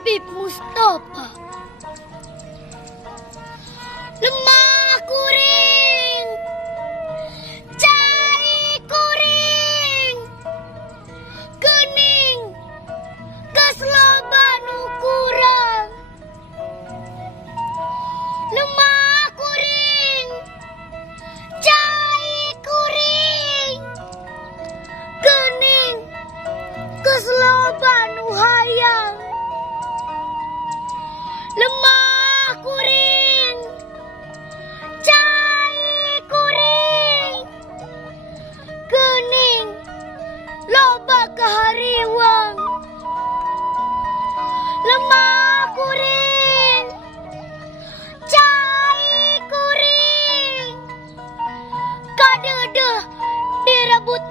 Habib Mustafa. Lemah kuring, cai kuring, kening, kesloban ukurang. Lemah kuring, cai kuring, kening, kesloban uhayang. Lemah kuring, cai kuring, kening, loba kahariwang. Lemah kuring, cai kuring, kadeudeung direbut